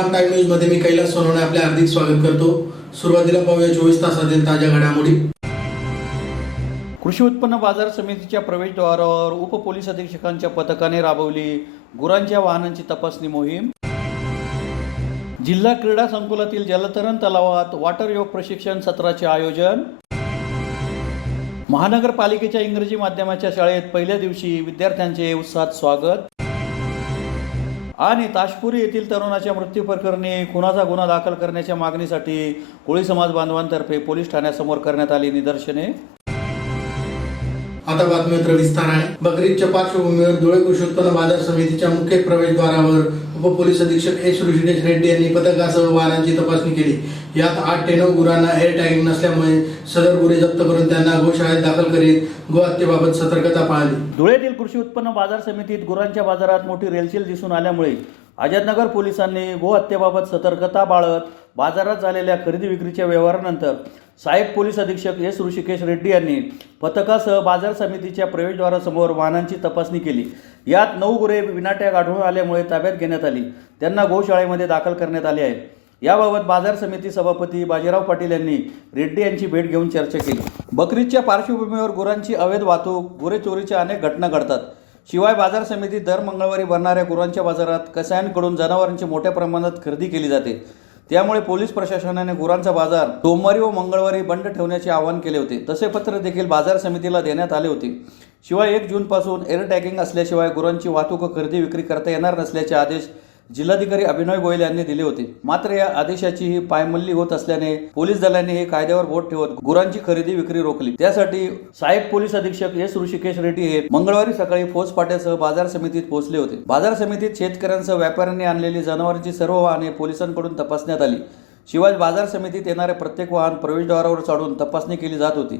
Shriram time news मध्ये मी कैलास सोनवणे आपले हार्दिक स्वागत करतो। सुरुवातीला पाहूया 24 तासातील ताज्या घडामोडी। कृषी उत्पन्न बाजार समितीच्या प्रवेशद्वारावर उपपोलीस अधीक्षकांच्या पथकाने राबवली गुरांच्या वाहनांची तपासणी मोहीम। जिल्हा क्रीडा संकुलातील जलतरण तलावात वॉटर योग प्रशिक्षण सत्राचे आयोजन। महानगरपालिकेच्या इंग्रजी माध्यमाच्या शाळेत पहिल्या दिवशी विद्यार्थ्यांचे उत्साहात स्वागत। आणि ताशपुरी येथील तरुणाच्या मृत्यू प्रकरणी खुनाचा गुन्हा दाखल करण्याच्या मागणीसाठी कोळी समाज बांधवांतर्फे पोलीस ठाण्यासमोर करण्यात आली निदर्शने। आता बातमीपत्र विस्ताराने। बकरीदच्या पार्श्वभूमीवर धुळे कृषी उत्पन्न बाजार समितीच्या मुख्य प्रवेशद्वारावर उपपोलीस अधीक्षक एस ऋषिकेश रेड्डी यांनी पथकासह वाहनांची तपासणी केली। यात 8 ते 9 गुरांना एअर टॅगिंग नसल्यामुळे सदर गुरे जप्त करून त्यांना गोशाळेत दाखल करीत गोहत्येबाबत सतर्कता पाळली। धुळेतील कृषी उत्पन्न बाजार समितीत गुरांच्या बाजारात मोठी रेलचेल दिसून आल्यामुळे अजयनगर पोलिसांनी गोहत्येबाबत सतर्कता बाळगत बाजारात झालेल्या खरेदी विक्रीच्या व्यवहारानंतर सहाय्यक पोलीस अधीक्षक एस ऋषिकेश रेड्डी यांनी पथकासह बाजार समितीच्या प्रवेशद्वारासमोर वाहनांची तपासणी केली। यात 9 गुरे विनाट्याग आढळून आल्यामुळे ताब्यात घेण्यात आली, त्यांना गोशाळेमध्ये दाखल करण्यात आले आहे। याबाबत बाजार समिती सभापती बाजीराव पाटील यांनी रेड्डी यांची भेट घेऊन चर्चा केली। बकरीदच्या पार्श्वभूमीवर गुरांची अवैध वाहतूक, गुरे चोरीच्या अनेक घटना घडतात। शिवाय बाजार समितीत दर मंगळवारी भरणाऱ्या गुरांच्या बाजारात कसायांकडून जनावरांची मोठ्या प्रमाणात खरेदी केली जाते। त्यामुळे पोलीस प्रशासनाने गुरांचा बाजार सोमवारी व मंगळवारी बंद ठेवण्याचे आवाहन केले होते। तसे पत्र देखील बाजार समितीला देण्यात आले होते। शिवाय 1 जूनपासून एअर टॅगिंग असल्याशिवाय गुरांची वाहतूक व खरेदी विक्री करता येणार नसल्याचे आदेश जिल्हाधिकारी अभिनय गोयल यांनी दिले होते। मात्र या आदेशाची पायमल्ली होत असल्याने पोलीस दलाने हे कायद्यावर बोट ठेवत गुरांची खरेदी विक्री रोखली। त्यासाठी सहाय्यक पोलीस अधीक्षक एस ऋषिकेश रेड्डी हे मंगळवारी सकाळी फौजफाट्यासह बाजार समितीत पोहोचले होते। बाजार समितीत शेतकऱ्यांसह व्यापाऱ्यांनी आणलेली जनावरांची सर्व वाहने पोलिसांकडून तपासण्यात आली। शिवाय बाजार समितीत येणारे प्रत्येक वाहन प्रवेशद्वारावर चढून तपासणी केली जात होती।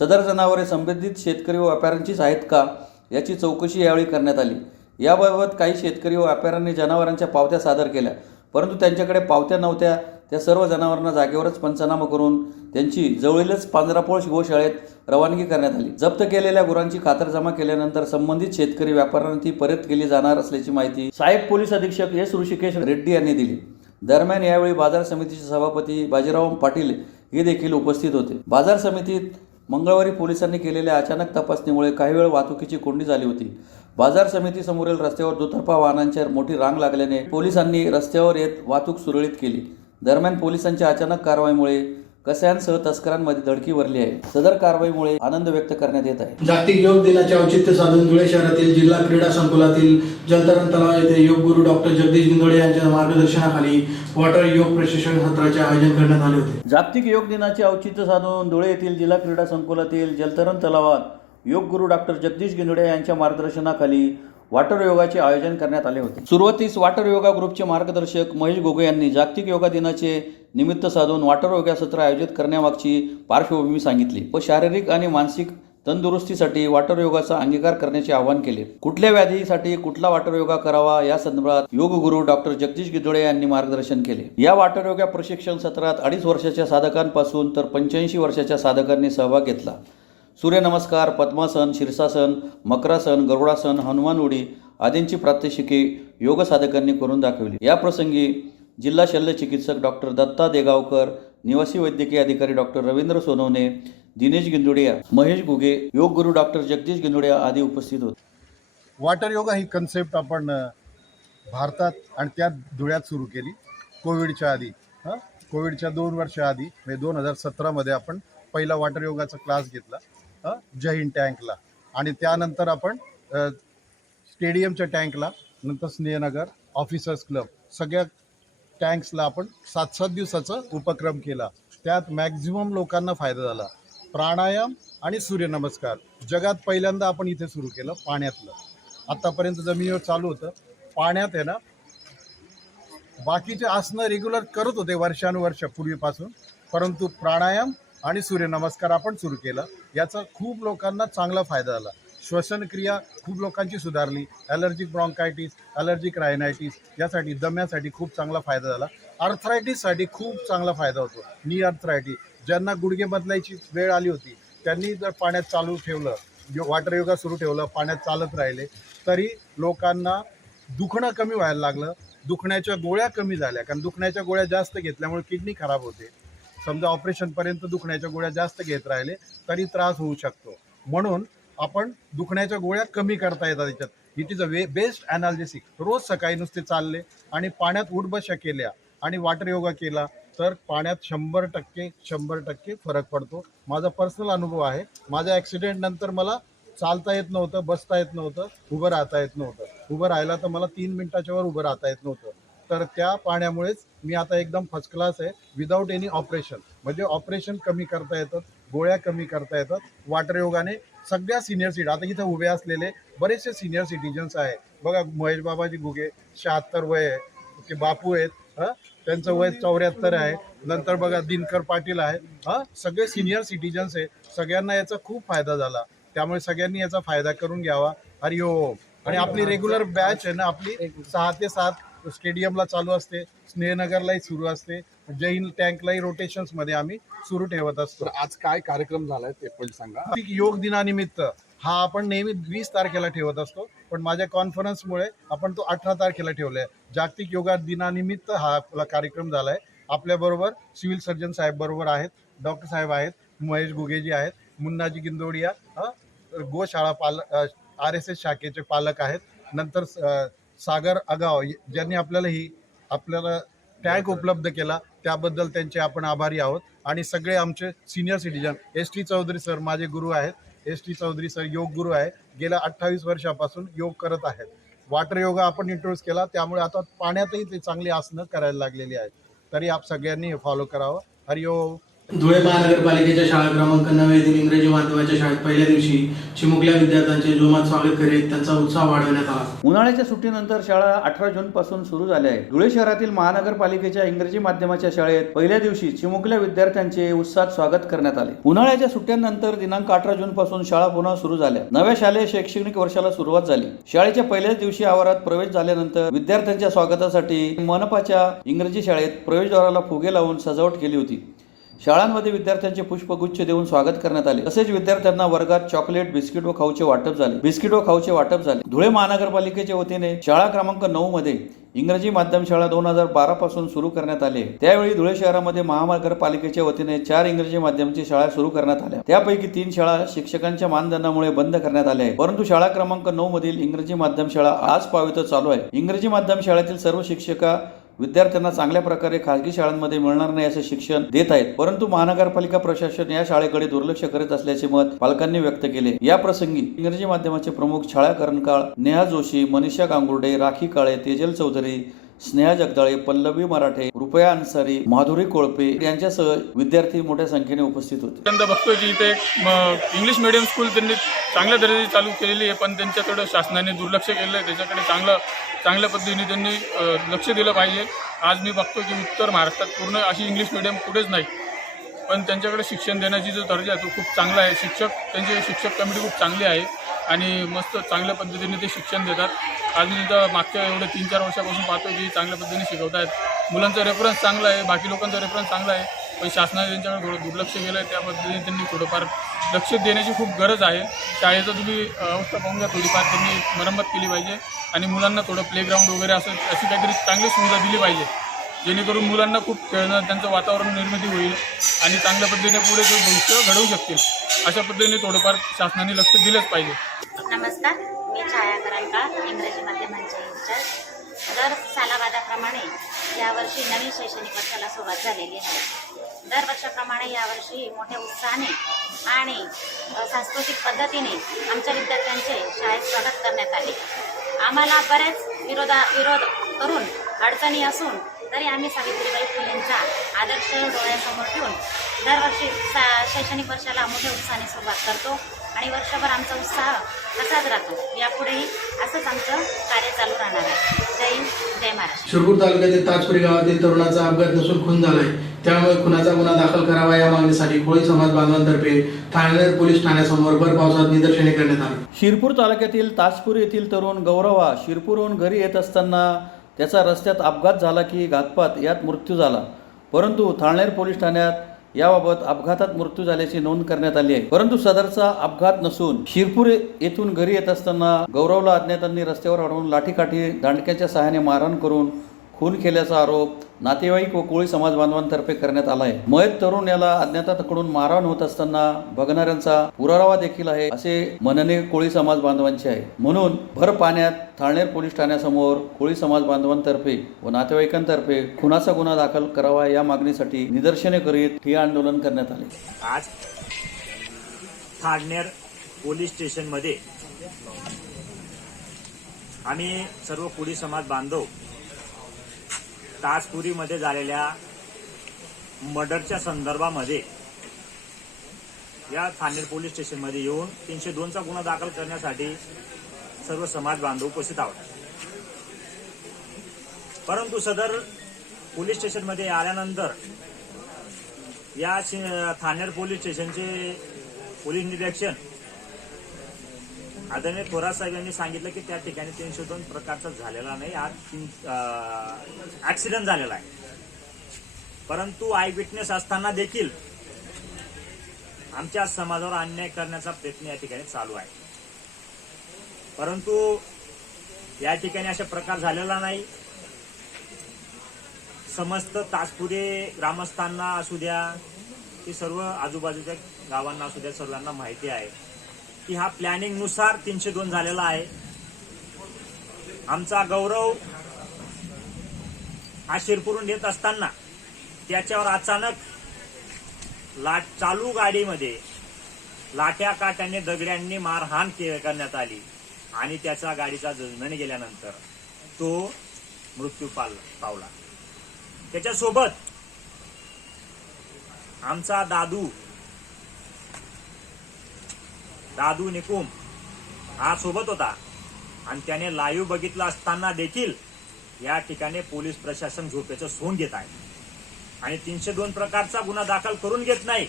सदर जनावरे संबंधित शेतकरी व व्यापाऱ्यांचीच आहेत का याची चौकशी यावेळी करण्यात आली। याबाबत काही शेतकरी व व्यापाऱ्यांनी जनावरांच्या पावत्या सादर केल्या, परंतु त्यांच्याकडे पावत्या नव्हत्या। त्या सर्व जनावरांना जागेवरच पंचनामा करून त्यांची जवळीलच पांजरापोळ गोशाळेत रवानगी करण्यात आली। जप्त केलेल्या गुरांची खातरजमा केल्यानंतर संबंधित शेतकरी व्यापाऱ्यांना ती परत केली जाणार असल्याची माहिती सहाय्यक पोलीस अधीक्षक एस ऋषिकेश रेड्डी यांनी दिली। दरम्यान यावेळी बाजार समितीचे सभापती बाजीराव पाटील हे देखील उपस्थित होते। बाजार समितीत मंगळवारी पोलिसांनी केलेल्या अचानक तपासणीमुळे काही वेळ वाहतुकीची कोंडी झाली होती। बाजार समिती समोरील रस्त्यावर दुतर्फा वाहनांची मोठी रांग लागल्याने पोलिसांनी रस्त्यावर येत वाहतूक सुरळीत केली। दरम्यान पोलिसांच्या अचानक कारवाईमुळे कसायांसह तस्करांमध्ये धडकी भरली आहे। सदर कारवाईमुळे आनंद व्यक्त करण्यात येत आहे। जागतिक योग दिनाचे औचित्य साधून धुळे शहरातील जिल्हा क्रीडा संकुलातील जलतरण तलाव येथे योग गुरु डॉक्टर जगदीश गिंदोडे यांच्या मार्गदर्शनाखाली वॉटर योग प्रशिक्षण सत्राचे आयोजन करण्यात आले होते। जागतिक योग दिनाचे औचित्य साधून धुळे येथील जिल्हा क्रीडा संकुलातील जलतरण तलावात योग गुरु डॉक्टर जगदीश गिंदोडे यांच्या मार्गदर्शनाखाली वॉटर योगाचे आयोजन करण्यात आले होते। सुरुवातीस वॉटर योगा ग्रुपचे मार्गदर्शक महेश गोगे यांनी जागतिक योगा दिनाचे निमित्त साधून वॉटर योगा सत्र आयोजित करण्यामागची पार्श्वभूमी सांगितली व शारीरिक आणि मानसिक तंदुरुस्तीसाठी वॉटर योगाचा अंगीकार करण्याचे आवाहन केले। कुठल्या व्याधीसाठी कुठला वॉटर योगा करावा या संदर्भात योग गुरु डॉक्टर जगदीश गिंदोडे यांनी मार्गदर्शन केले। या वॉटर योगा प्रशिक्षण सत्रात 2.5 वर्षाच्या साधकांपासून तर 85 वर्षाच्या साधकांनी सहभाग घेतला। सूर्यनमस्कार, पद्मासन, शीर्षासन, मकरासन, गरुडासन, हनुमान उडी आदींची प्रात्यक्षिके योग साधकांनी करून दाखवली। या प्रसंगी जिल्हा शल्य चिकित्सक डॉक्टर दत्ता देगावकर, निवासी वैद्यकीय अधिकारी डॉक्टर रवींद्र सोनवणे, दिनेश गिंदोडिया, महेश गुगे, योग गुरु डॉक्टर जगदीश गिंदोडिया आदी उपस्थित होते। वॉटर योगा ही कन्सेप्ट आपण भारतात आणि त्यात धुळ्यात सुरू केली कोविडच्या आधी। कोविडच्या 2 वर्षाआधी म्हणजे 2017 आपण पहिला वॉटर योगाचा क्लास घेतला जय हिंद टँकला, आणि त्यानंतर आपण स्टेडियमच्या टँकला, नंतर स्नेहनगर, ऑफिसर्स क्लब, सगळ्या टँक्सला आपण 7-7 दिवसाचा उपक्रम केला। त्यात मॅक्झिमम लोकांना फायदा झाला। प्राणायाम आणि सूर्यनमस्कार जगात पहिल्यांदा आपण इथे सुरू केलं पाण्यातलं। आत्तापर्यंत जमिनीवर चालू होतं, पाण्यात आहे ना बाकीचे आसनं रेग्युलर करत होते वर्षानुवर्ष पूर्वीपासून, परंतु प्राणायाम आणि सूर्यनमस्कार आपण सुरू केलं। याचा खूप लोकांना चांगला फायदा झाला। श्वसन क्रिया खूप लोकांची सुधारली। ॲलर्जिक ब्रॉन्कायटिस, ॲलर्जिक रायनायटिस यासाठी, दम्यासाठी खूप चांगला फायदा झाला। आर्थरायटिससाठी खूप चांगला फायदा होतो। नी आर्थरायटिस ज्यांना गुडघे बदलायची वेळ आली होती त्यांनी जर पाण्यात चालू ठेवलं, वॉटर योगा सुरू ठेवलं, पाण्यात चालत राहिले तरी लोकांना दुखणं कमी व्हायला लागलं। दुखण्याच्या गोळ्या कमी झाल्या, कारण दुखण्याच्या गोळ्या जास्त घेतल्यामुळे किडनी खराब होते. समजा ऑपरेशनपर्यंत दुखण्याच्या गोळ्या जास्त घेत राहिले तरी त्रास होऊ शकतो. म्हणून आपण दुखण्याच्या गोळ्या कमी करता येतात त्याच्यात. It is a best analgesic. रोज सकाळी नुसते चालले आणि पाण्यात उठबशा केल्या आणि वॉटर योगा केला तर पाण्यात 100% फरक पडतो. माझा पर्सनल अनुभव आहे. माझ्या ॲक्सिडेंट नंतर मला चालता येत नव्हतं, बसता येत नव्हतं, उभं राहता येत नव्हतं. उभं राहायला तर मला 3 मिनिटाच्या वर उभं राहता येत नव्हतं. तर त्या पाण्यामुळेच मी आता एकदम फर्स्ट क्लास आहे, विदाऊट एनी ऑपरेशन. म्हणजे ऑपरेशन कमी करता येतात, गोळ्या कमी करता येतात. वॉटर योगाने सगळ्या सिनियर सिटीजन, आता इथं उभे असलेले बरेचसे सिनियर सिटीजन्स आहे बघा. महेश बाबाजी घुगे 76 वय आहे, ते बापू आहेत, त्यांचं वय 74 आहे. नंतर बघा दिनकर पाटील आहे, सगळे सिनियर सिटीजन्स आहे. सगळ्यांना याचा खूप फायदा झाला. त्यामुळे सगळ्यांनी याचा फायदा करून घ्यावा. हरिओम. आणि आपली रेग्युलर बॅच आहे ना, आपली 6 ते 7 स्टेडियमला चालू असते, स्नेहनगरलाही सुरू असते, जय हिंद टँकलाही रोटेशन्समध्ये आम्ही सुरू ठेवत असतो. तर आज काय कार्यक्रम झालाय ते पण सांगा. जागतिक योग दिनानिमित्त हा आपण नेहमी 20 तारखेला ठेवत असतो, पण माझ्या कॉन्फरन्समुळे आपण तो 18 तारखेला ठेवलाय. जागतिक योगा दिनानिमित्त हा आपला कार्यक्रम झालाय. आपल्याबरोबर सिव्हिल सर्जन साहेब बरोबर आहेत, डॉक्टर साहेब आहेत, महेश घुगेजी आहेत, मुन्नाजी गिंदोडिया गोशाळा RSS शाखेचे पालक आहेत. नंतर सागर अगाव ज्यांनी आपल्याला टँक उपलब्ध केला, त्याबद्दल त्यांचे आपण आभारी आहोत. आणि सगळे आमचे senior citizen, ST Chaudhari sir माझे गुरु आहेत. ST चौधरी सर योग गुरु आहे, गेल्या 28 वर्षापासून योग करत आहेत. वॉटर योगा आपण इंट्रोड्यूस केला, त्यामुळे आता पाण्यातही ते चांगली आसनं करायला लागलेली आहेत. तरी आप सगळ्यांनी हे फॉलो करावं. हरिओम. धुळे महानगरपालिकेच्या शाळा क्रमांक 9 येथील इंग्रजी माध्यमाच्या शाळेत पहिल्या दिवशी चिमुकल्या विद्यार्थ्यांचे जोमात स्वागत करीत त्यांचा उत्साह वाढवण्यात आला. उन्हाळ्याच्या सुट्टीनंतर शाळा 18 जून पासून सुरू झाल्या आहे. धुळे शहरातील महानगरपालिकेच्या इंग्रजी माध्यमाच्या शाळेत पहिल्या दिवशी चिमुकल्या विद्यार्थ्यांचे उत्साहात स्वागत करण्यात आले. उन्हाळ्याच्या सुट्ट्यांनंतर दिनांक 18 जून पासून शाळा पुन्हा सुरू झाल्या. नव्या शालेय शैक्षणिक वर्षाला सुरुवात झाली. शाळेच्या पहिल्याच दिवशी आवारात प्रवेश झाल्यानंतर विद्यार्थ्यांच्या स्वागतासाठी मनपाच्या इंग्रजी शाळेत प्रवेशद्वाराला फुगे लावून सजावट केली होती. शाळांमध्ये विद्यार्थ्यांचे पुष्पगुच्छ देऊन स्वागत करण्यात आले. तसेच विद्यार्थ्यांना वर्गात चॉकलेट, बिस्किट व खाऊचे वाटप झाले. धुळे महानगरपालिकेच्या वतीने शाळा क्रमांक 9 मध्ये इंग्रजी माध्यम शाळा 2012 पासून सुरू करण्यात आली. त्यावेळी धुळे शहरामध्ये महानगरपालिकेच्या वतीने 4 इंग्रजी माध्यमची शाळा सुरू करण्यात आल्या. त्यापैकी 3 शाळा शिक्षकांच्या मानधनामुळे बंद करण्यात आल्या आहेत. परंतु शाळा क्रमांक 9 मधील इंग्रजी माध्यम शाळा आज पावित्र्य चालू आहे. इंग्रजी माध्यम शाळेतील सर्व शिक्षिका विद्यार्थ्यांना चांगल्या प्रकारे खासगी शाळांमध्ये मिळणार नाही असे शिक्षण देत आहेत. परंतु महानगरपालिका प्रशासन या शाळेकडे दुर्लक्ष करीत असल्याचे मत पालकांनी व्यक्त केले. या प्रसंगी इंग्रजी माध्यमाचे प्रमुख छाया करणकाळ, नेहा जोशी, मनीषा गांगुर्डे, राखी काळे, तेजल चौधरी, स्नेहा जगदाळे, पल्लवी मराठे, रुपया अन्सारी, माधुरी कोळपे यांच्यासह विद्यार्थी मोठ्या संख्येने उपस्थित होते. त्यांना बघतोय की इथे इंग्लिश मीडियम स्कूल त्यांनी चांगल्या दर्जाची चालू केलेली आहे, पण त्यांच्याकडे शासनाने दुर्लक्ष केलेलं आहे. त्याच्याकडे चांगल्या पद्धतीने त्यांनी लक्ष दिलं पाहिजे. आज मी बघतो की उत्तर महाराष्ट्रात पूर्ण अशी इंग्लिश मीडियम कुठेच नाही, पण त्यांच्याकडे शिक्षण देण्याची जो दर्जा आहे तो खूप चांगला आहे. त्यांची शिक्षक कमिटी खूप चांगली आहे आणि मस्त चांगल्या पद्धतीने ते शिक्षण देतात. आज मी तिथं मागच्या एवढे 3-4 वर्षापासून पाहतो की चांगल्या पद्धतीने शिकवत आहेत. मुलांचा रेफरन्स चांगला आहे, बाकी लोकांचा रेफरन्स चांगला आहे, पण शासनाने त्यांच्याकडे थोडं दुर्लक्ष केलं आहे. त्या पद्धतीने त्यांनी थोडंफार लक्ष देण्याची खूप गरज आहे. शाळेचं तुम्ही अवस्था पाहून घ्या, थोडीफार त्यांनी मरम्मत केली पाहिजे आणि मुलांना थोडं प्लेग्राऊंड वगैरे अशी काहीतरी चांगली सुविधा दिली पाहिजे, जेणेकरून मुलांना खूप खेळणं, त्यांचं वातावरण निर्मिती होईल आणि चांगल्या पद्धतीने पुढे ते भविष्य घडवू शकतील. अशा पद्धतीने थोडंफार शासनाने लक्ष दिलंच पाहिजे. नमस्कार, मी छाया करणकाळ, इंग्रजी माध्यमांचे इंचार्ज. दर सालाबादाप्रमाणे यावर्षी नवीन शैक्षणिक वर्षाला सुरुवात झालेली आहे. दरवर्षाप्रमाणे यावर्षी मोठ्या उत्साहाने आणि सांस्कृतिक पद्धतीने आमच्या विद्यार्थ्यांचे शाळेत स्वागत करण्यात आले. आम्हाला बरेच विरोध करून अडचणी असून तरी आम्ही सावित्रीबाई फुलेंचा आदर्श डोळ्यासमोर ठेवून दरवर्षी शैक्षणिक वर्षाला मोठ्या उत्साहाने सुरुवात करतो आणि वर्षभर आमचा उत्साह तसाच राहतो. यापुढेही असंच आमचं कार्य चालू राहणार आहे. जय हिंद, जय महाराष्ट्र. शिरपूर तालुक्यातील ताजपुरी गावातील तरुणाचा अपघात नसून खून झालाय, त्यामुळे खुनाचा गुन्हा दाखल करावा या मागणीसाठी कोळी समाज बांधवांतर्फे ठाणे पोलीस ठाण्यासमोर भर पावसात निदर्शने करण्यात आली. शिरपूर तालुक्यातील ताजपूर येथील तरुण गौरव हा शिरपूरहून घरी येत असताना त्याचा रस्त्यात अपघात झाला की घातपात यात मृत्यू झाला. परंतु थाळनेर पोलीस ठाण्यात याबाबत अपघातात मृत्यू झाल्याची नोंद करण्यात आली आहे. परंतु सदरचा अपघात नसून शिरपूर येथून घरी येत असताना गौरवला अज्ञातांनी रस्त्यावर अडवून लाठीकाठी दांडक्याच्या सहाय्याने मारहाण करून खून केल्याचा आरोप नातेवाईक व कोळी समाज बांधवांतर्फे करण्यात आला आहे. मयत तरुण याला अज्ञाताकडून मारहाण होत असताना बघणाऱ्यांचा पुरावा देखील आहे असे म्हणणे कोळी समाज बांधवांचे आहे. म्हणून भर पाण्यात थाळनेर पोलीस ठाण्यासमोर कोळी समाज बांधवांतर्फे व नातेवाईकांतर्फे खुनाचा गुन्हा दाखल करावा या मागणीसाठी निदर्शने करीत ठिय्या आंदोलन करण्यात आले. आज थाळनेर पोलीस स्टेशनमध्ये आम्ही सर्व कोळी समाज बांधव ताजपुरीमध्ये झालेल्या मर्डरच्या संदर्भामध्ये या थाळनेर पोलीस स्टेशनमध्ये येऊन 302चा गुन्हा दाखल करण्यासाठी सर्व समाज बांधव उपस्थित आहोत. परंतु सदर पोलीस स्टेशनमध्ये आल्यानंतर या थाळनेर पोलीस स्टेशनचे पोलीस निरीक्षक आदरणीय थोरात साहेब यांनी सांगितलं की त्या ठिकाणी 302 प्रकारचा झालेला नाही, आज ऍक्सिडेंट झालेला आहे. परंतु आय विटनेस असताना देखील आमच्या समाजावर अन्याय करण्याचा प्रयत्न या ठिकाणी चालू आहे. परंतु या ठिकाणी अशा प्रकार झालेला नाही. समस्त ताजपुरे ग्रामस्थांना असू द्या की सर्व आजूबाजूच्या गावांना असू द्या, सर्वांना माहिती आहे की हा प्लॅनिंग नुसार 302 झालेला आहे. आमचा गौरव हा शिरपुरून येत असताना त्याच्यावर अचानक चालू गाडीमध्ये लाठ्या काट्याने दगड्यांनी मारहाण करण्यात आली आणि त्याचा गाडीचा जजमेंट गेल्यानंतर तो मृत्यू पावला. त्याच्यासोबत आमचा दादू निकुम हा सोबत होता आणि त्याने लाईव्ह बघितलं असताना देखील या ठिकाणी पोलीस प्रशासन झोपेचं सोंग घेत आहे आणि 302 प्रकारचा गुन्हा दाखल करून घेत नाही.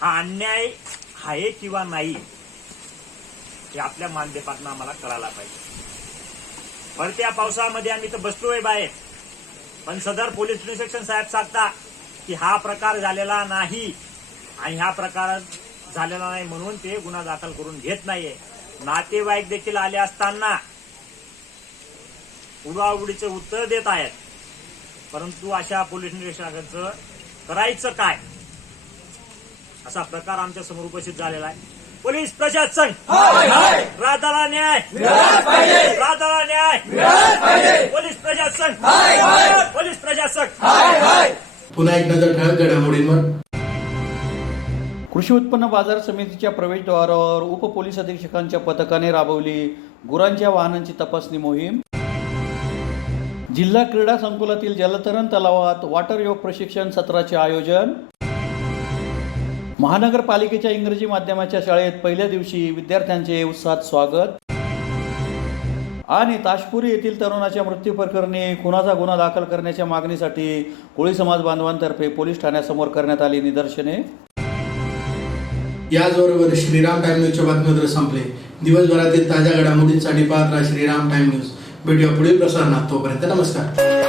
हा अन्याय आहे किंवा नाही हे आपल्या मानदेपातनं आम्हाला कळायला पाहिजे. पडत्या पावसामध्ये आम्ही तर बसलोय बाहेर, पण सदर पोलीस निरीक्षक साहेब सांगता की हा प्रकार झालेला नाही आणि हा प्रकार झालेला नाही म्हणून ते गुन्हा दाखल करून घेत नाहीये. नातेवाईक देखील आले असताना उडाउडीचे उत्तर देत आहेत. परंतु अशा पोलीस निरीक्षकांचं करायचं काय असा प्रकार आमच्या समोर उपस्थित झालेला आहे. पोलीस प्रशासन राधाला न्याय, राधाला न्याय, पोलीस प्रशासन, पोलीस प्रशासक. पुन्हा एक नजर ठळक घडामोडींवर. कृषी उत्पन्न बाजार समितीच्या प्रवेशद्वारावर उपपोलीस अधीक्षकांच्या पथकाने राबवली गुरांच्या वाहनांची तपासणी मोहीम. जिल्हा क्रीडा संकुलातील जलतरण तलावात वॉटर योग प्रशिक्षण सत्राचे आयोजन. महानगरपालिकेच्या इंग्रजी माध्यमाच्या शाळेत पहिल्या दिवशी विद्यार्थ्यांचे उत्साहात स्वागत. आणि ताजपुरी येथील तरुणाच्या मृत्यू प्रकरणी खुनाचा गुन्हा दाखल करण्याच्या मागणीसाठी कोळी समाज बांधवांतर्फे पोलीस ठाण्यासमोर करण्यात आली निदर्शने. याचबरोबर श्रीराम टाइम न्यूजच्या बातमीपत्र संपले. दिवसभरातील ताज्या घडामोडींसाठी पाहत राहा श्रीराम टाइम न्यूज. भेटूया पुढील प्रसारणात. तोपर्यंत नमस्कार.